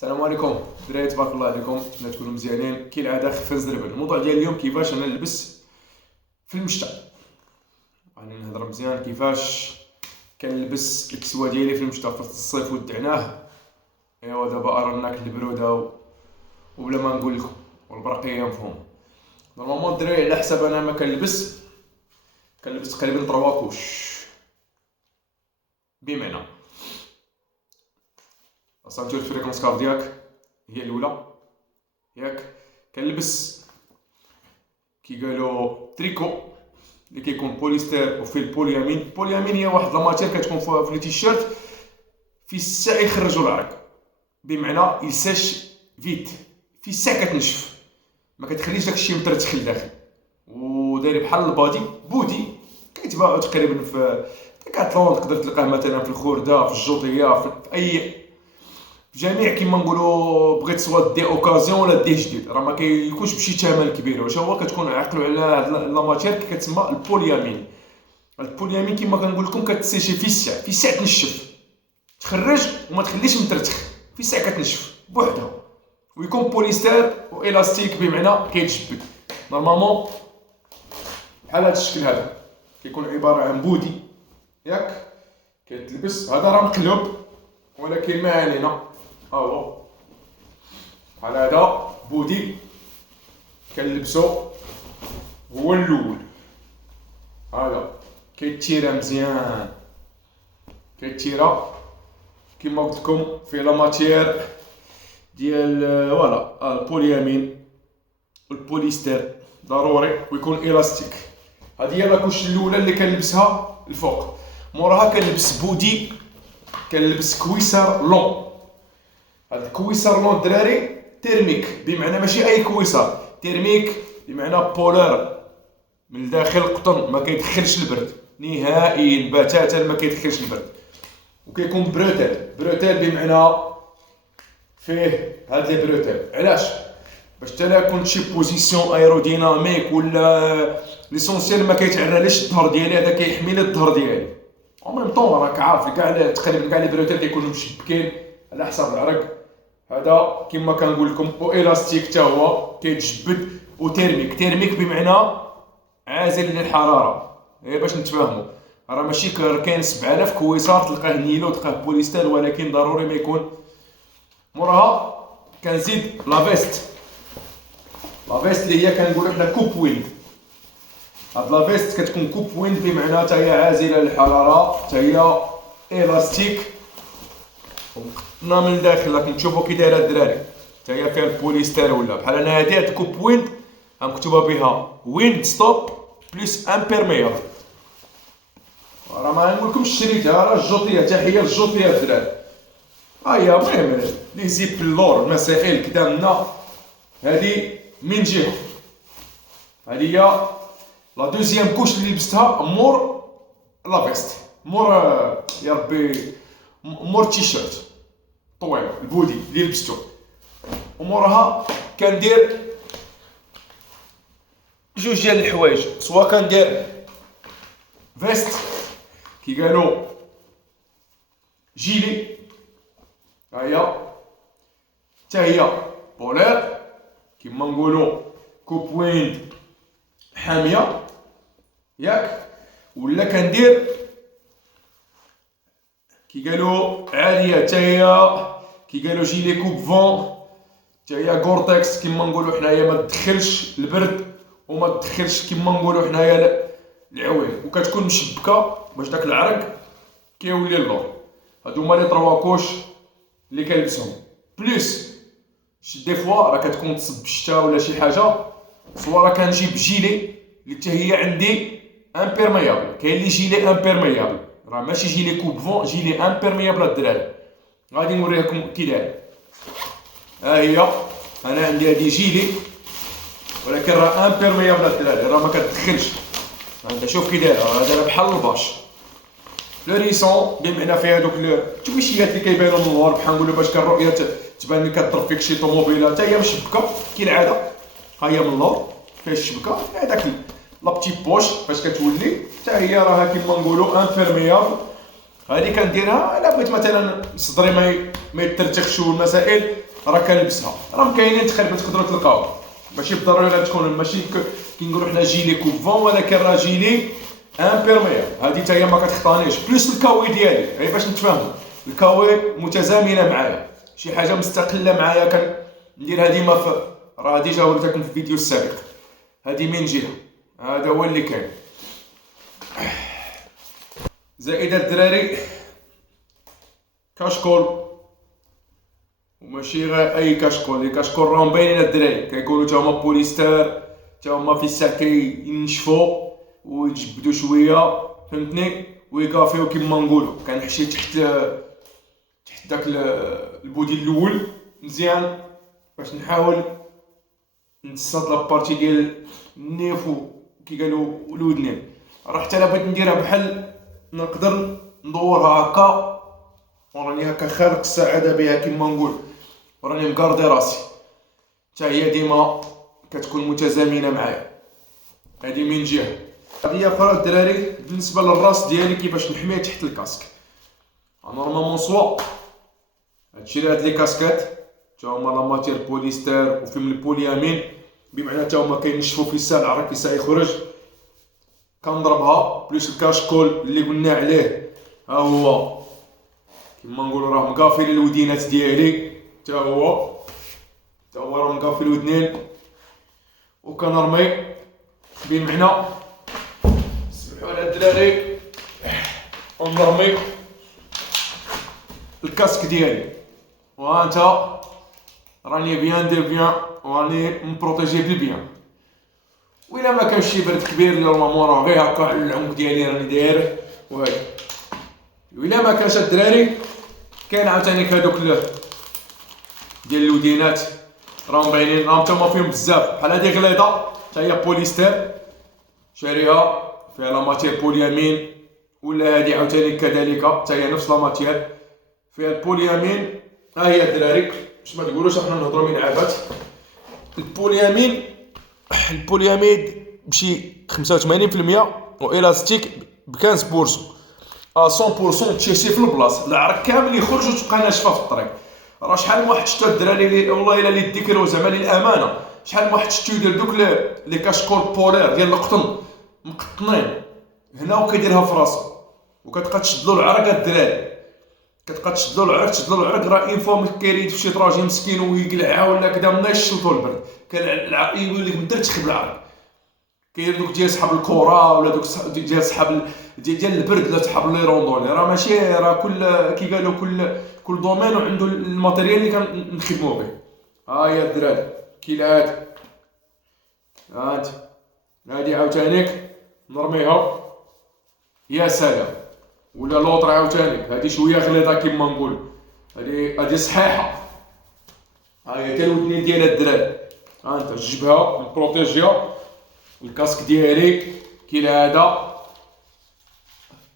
السلام عليكم الدراري، تبارك الله عليكم. لا تكونوا مزيانين كالعاده. خفاف زربل. الموضوع ديال اليوم كيفاش انا نلبس في المشتى. راني نهضر مزيان كيفاش كنلبس الكسوه ديالي في المشتى في الصيف ودعناه. ايوا دابا ارناك البروده وبلا ما نقول لكم والبرقيه مفهوم. نورمالمون الدراري على حساب انا ما كنلبس تقريبا 3 كوش. بمعنى سانتور فريكونس كاردياك هي الاولى، ياك. كنلبس كي قالوا تريكو اللي كيكون بوليستر وفيه البوليامين. البوليامين هي واحد لاماتير كتكون في لي تيشيرت في الساعه يخرجوا العرق، بمعنى يساش فيت في الساعه كتنشف، ما كتخليش داكشي مترتخ لداخل، وداير بحال البادي بودي. كيتباعوا تقريبا في ديكاتلون، تقدر تلقاه مثلا في الخورده، في الجوطيه، في اي في جميع كيما نقولوا بغيت سوا دي اوكازيون ولا دي جديد، راه ما كيكونش بشي ثمن كبير. واش هو كتكون عاقلوا على هاد لا ماتير كتسمى البوليامين. البوليامين كيما كنقول لكم كتسيشي في الساعه تنشف، تخرج وما تخليش مترتخ، في الساعه كتنشف بوحدها، ويكون بوليستر والاستيك بمعنى كيتجبد. نورمالمون بحال هاد الشكل هذا كيكون عباره عن بودي، ياك. كيتلبس هذا راه مقلوب ولكن ما علينا، ها هو بحال هذا بودي كنلبسو. هو الاول هذا كيتيرا مزيان، كيتيرا كيما قلت لكم في لا ماتير ديال فوالا البوليامين والبوليستر ضروري، ويكون الاستيك. هذه هي لاكوش الاولى اللي كنلبسها الفوق. موراها كنلبس بودي، كنلبس كويسر لون. هاد الكويسر لون الدراري تيرميك، بمعنى ماشي اي كويسر، تيرميك بمعنى بولار من الداخل قطن، ما كيدخلش البرد نهائيا بتاتا، ما كيدخلش البرد. وكيكون بروتال بمعنى فيه هاد لي بروتال. علاش؟ باش حتى لا يكون شي بوزيسيون ايروديناميك ولا ليسونسيال ما كيتعراليش الظهر ديالي، هذا كيحمي لي الظهر ديالي. او ميم طون راك عارف كاع تقريبا كاع لي بروتال كيكونوا مشبكين على حساب العرق. هذا كما كنقول لكم او الاستيك حتى هو كيتجبد، وتيرميك بمعنى عازل للحراره. باش نتفاهموا، راه ماشي كاين 7000 كويسار تلقاه نيلو تلقاه بوليستر، ولكن ضروري ما يكون. موراها كنزيد لافيست اللي هي كنقولوا حنا كوب ويند. هاد لافيست كتكون كوب ويند بمعنى حتى هي عازله للحراره، حتى هي الاستيك ومقطنه من الداخل. راكم تشوفوا كي دايره الدراري، حتى هي فيها البوليستر ولا بحال انا هاد كوب ويند مكتوبه بها ويند ستوب بلس امبيرميابل. راه ما نقولكمش شريتها، راه الجوطيه، تحيه للجوطيه الدراري. هيا المهم لي زيب اللور المسائل قدامنا. هادي من جهه، هادي هي لا دوزيام كوش اللي لبستها مور لافيست، مور يا ربي مور تيشيرت طويل البودي اللي لبستو. وموراها كندير جوج ديال الحوايج، سواء كندير فيست كي قالوا جيلي، هيا حتى هي بولير كيما نقولوا كوب ويند حاميه، ياك. ولا كندير كي قالوا عاليه حتى هي، كي قالوا جيلي كوب فون، حتى هي غورتكس كيما نقولوا حنايا، ما تدخلش البرد وما تدخلش كيما نقولوا حنايا العويل، وكتكون مشبكه باش داك العرق كيولي اللور. هادو هما لي 3 كوش اللي كنلبسهم. بليس دي فوا راه كتكون تصب الشتا ولا شي حاجه، صوا راه كنجيب جيلي اللي حتى هي عندي امبيرميابل. كاين لي جيلي امبيرميابل، راه ماشي جيلي كوب فون، جيلي امبيرميابل الدراري. غادي نوريكم كي داير. ها هي انا عندي هادي جيلي، ولكن راه امبيرميابل الدراري، راه ما كتدخلش. هذا شوف كي داير، هذا بحال الباش فلوريسون، بمعنى فيها دوك التويشيات اللي كيبانوا من اللور، بحال نقولوا باش كالرؤيه تبان لك كضرب فيك شي طوموبيله. حتى هي مشبكه كالعاده، ها هي من اللور فيها الشبكه، هذاك لا بتي بوش فاش كتولي حتى هي راها كيما نقولوا امبيرميابل. هذه كنديرها الا بغيت مثلا صدري ما يترتخش والمسائل، راه كنلبسها، راه كاينين تقريبا تقدروا تلقاو، ماشي بالضروري غادي تكون ماشي كي نقولوا حنا جيلي كوفون، ولكن راه جيلي امبيرميال. هذه حتى هي ما كتخطانيش، بليس الكاوي ديالي غير باش نتفاهموا، الكاوي متزامنه معايا، شي حاجه مستقله معايا كنديرها ديما راه ديجا وريتكم في الفيديو السابق. هذه من جهه، هذا هو اللي كاين. زائد الدراري كاشكول، وماشي غير اي كاشكول، لي كاشكول راهم باينين الدراري كيقولوا تا هما بوليستر، تا هما في الساعه كينشفوا ويجبدوا شويه فهمتني ويكافيو كيما نقولوا. كنحشي تحت داك البودي الاول مزيان باش نحاول نتصاد لابارتي ديال النيف كي قالوا الودنين. راه حتى الا بغيت نديرها بحال نقدر ندورها هكا وراني هكا خالق السعاده بها كيما نقول، وراني مقاردي راسي حتى هي ديما كتكون متزامنه معايا. هذه من جهه. قضيه اخرى الدراري بالنسبه للراس ديالي كيفاش نحميه تحت الكاسك. نورمالمون سوا هادشي هاد لي كاسكات تا هما لا ماتير بوليستر وفيهم البوليامين، بمعنى تا هما كينشفوا في الساعه العرق كيسا يخرج. كنضربها بليس الكاشكول اللي قلنا عليه، ها هو كيما نقولوا راه مقافي الودينات ديالي، تا هو راه مقافي الودنين، وكنرمي بمعنى سمحوا لي الدراري ونرمي الكاسك ديالي. وانت راني بيان دي بيان وراني مبروتيجي بالبيان. وإلا ما كانش شي برد كبير اللي نورمالمون راه غير هكا على العمق ديالي راني داير وهادي. وإلا ما كانش الدراري كاين عاوتاني هادوك ديال الودينات راهم باينين، راهم تما فيهم بزاف بحال هادي غليظه حتى هي بوليستر شاريها فيها لا ماتير بوليامين، ولا هادي عاوتاني كذلك حتى هي نفس لا ماتير فيها البوليامين. ها هي الدراري باش ما تقولوش احنا نهضروا من عبات. البولياميد بشي 85% والاستيك ب 15% 100% تشيسي في البلاصه، العرق كامل يخرج وتبقى ناشفه في الطريق. راه شحال من واحد شتا الدراري والله الا اللي تذكروا زعما للامانه، شحال من واحد شتو يدير دوك لي كاشكول بولير ديال القطن مقطنين هنا وكيديرها في راسو وكتبقى تشدلو العرق الدراري، كتبقى تشدلو العرق راه اون فوا كيريد في شي طراجي مسكين ويقلعها ولا كدا منا يشلطو البرد يقول لك مدرتش بالعرق. كاين دوك ديال صحاب الكره ولا دوك ديال صحاب ديال البرد ولا صحاب لي روندوني، راه ماشي راه كل كي قالوا كل دومين وعنده الماتيريال اللي كنخدموا به. ها هي الدراري كيلات هانت هادي عاوتانيك نرميها يا سلام، ولا لوطر عاوتانيك هادي شويه غليظه كيما نقول، هادي صحيحه. ها هي حتى الودنين ديال الدراري، ها انت الجبهه البروتيجيا الكاسك ديالي كيلا هذا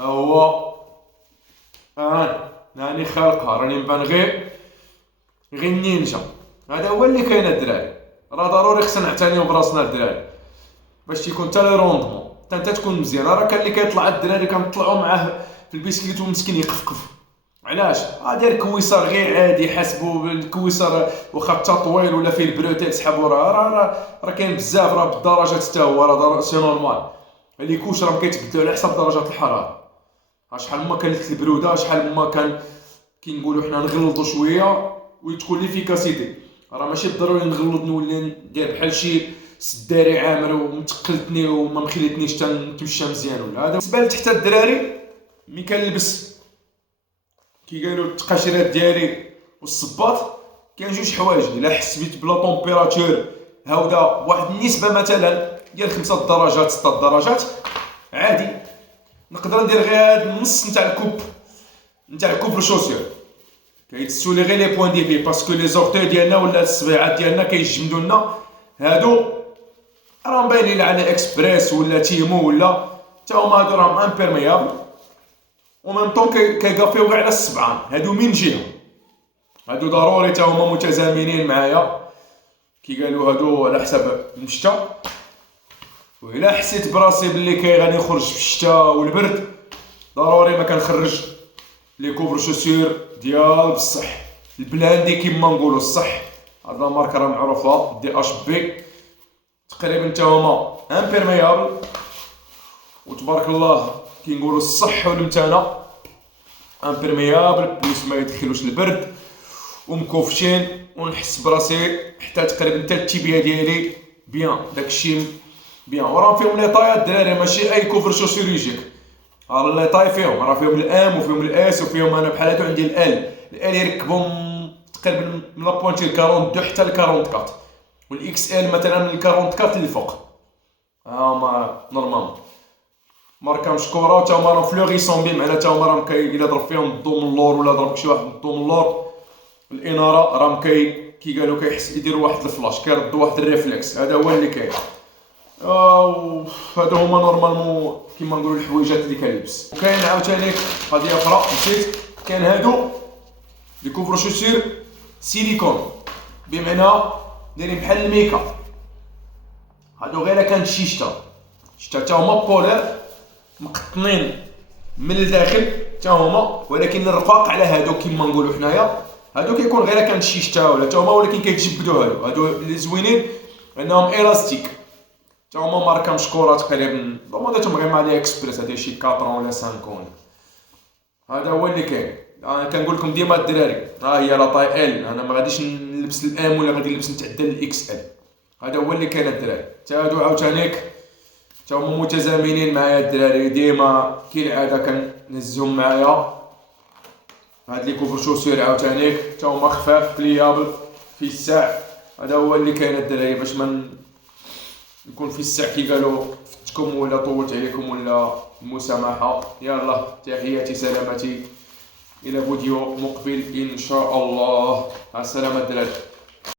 ها هو. راني خالقها راني مبان غير النينجا. هذا هو اللي كاين الدراري. راه ضروري خصنا نعتنيو براسنا الدراري باش تيكون حتى لي روندمون حتى انت تكون مزيان. راه كان اللي كيطلع الدراري كنطلعوا معاه في البيسكليت ومسكين يقفقف، علاش؟ داير كويسار غير عادي حسبوا الكويسار واخا حتى طويل ولا فيه البروتيل سحبوا. راه كاين بزاف راه بالدرجات حتى هو راه سي نورمال. اللي كوش راه كيتبدلوا على حسب درجات الحراره. شحال ما كانت البروده شحال ما كان كي نقولوا حنا نغلطوا شويه وتكون ليفيكاسيتي. راه ماشي بالضروري نغلط نولي ندير بحال شي سداري عامر ومتقلتني وما مخليتنيش حتى نتمشى مزيان ولا هذا. بالنسبه لتحت الدراري ملي كنلبس كي قالوا التقاشيرات ديالي والصباط كاين جوج حوايج. الا حسيت بلا طومبيراتور هاوده بواحد النسبه مثلا ديال 5 درجات 6 درجات عادي نقدر ندير غير هاد النص نتاع الكوب شوسير كيتسوا لي غير لي بوين دي بي باسكو لي زورتي ديالنا ولا الصبيعات ديالنا كيجمدوا لنا هادو راهم باينين على اكسبريس ولا تيمو ولا حتى هما هادو راهم امبيرميابل وميم طون كيقافيو غير على السبعان. هادو من جهه هادو ضروري حتى هما متزامنين معايا كي قالوا هادو على حساب المشتا. وإلا حسيت براسي بلي غادي نخرج في الشتاء والبرد ضروري ما كنخرج لي كوفر شوسير ديال بصح البلاندي كيما نقولوا الصح. هاد لا ماركه راه معروفه دي اش بي، تقريبا حتى هما امبيرميابل، وتبارك الله كي نقولوا الصح والمتانه امبيرميابل بليس ما يدخلوش البرد، ومكوفشين، ونحس براسي حتى تقريبا حتى التيبيه ديالي بيان، داكشي بيان. وراهم فيهم لي طايات الدراري، ماشي اي كوفر شوسور يجيك، راه لي طاي فيهم، راه فيهم الام وفيهم الاس وفيهم انا بحال هادو عندي ال يركبهم تقريبا من لابوانتير 42 حتى ل 44، والاكس ال مثلا من 44 للفوق. هما نورمال ماركه مشكوره، وتا هما راهم فلوريسون بي، معناتها تا هما راهم الا ضرب فيهم الضو من اللور ولا ضرب شي واحد الضو من اللور الاناره راهم كي قالوا كيحس يديروا واحد الفلاش، كيردوا واحد الريفلكس، هذا هو اللي كاين. هادو هما نورمالمون كيما نقولوا الحويجات اللي كنلبس. وكاين عاوتاني قضيه اخرى نسيت، كاين هادو لي كوفر شوسور سيليكون، بمعنى دايرين بحال الميكا، هادو غير كانت شتا تا هما بولار مقطنين من الداخل تا هما، ولكن الرقاق على هادو كيما نقولوا حنايا. هادو كيكون غير كانت شتا ولا تا هما، ولكن كيتجبدوا هادو اللي زوينين انهم الاستيك، تا هما ماركه مشكوره تقريبا ضمانتهم غير مع لي اكسبريس، هادي شي 4 ولا 5. هذا هو اللي كاين. انا كنقول لكم ديما الدراري، ها هي لا طاي ال، انا ما غاديش نلبس الام ولا غادي نلبس نتعدى الاكس ال. هذا هو اللي كاين الدراري. تا هادو عاوتانيك تا هما متزامنين معايا الدراري، ديما كالعاده كنهزهم معايا. هاد لي كوفر شوسور عاوتانيك تا هما خفاف بليابل في الساع. هذا هو اللي كاين الدراري، باش ما نكون في الساع كي قالوا فتكم ولا طولت عليكم ولا المسامحه. يلا تحياتي سلامتي، الى فيديو مقبل ان شاء الله. مع السلامه الدراري.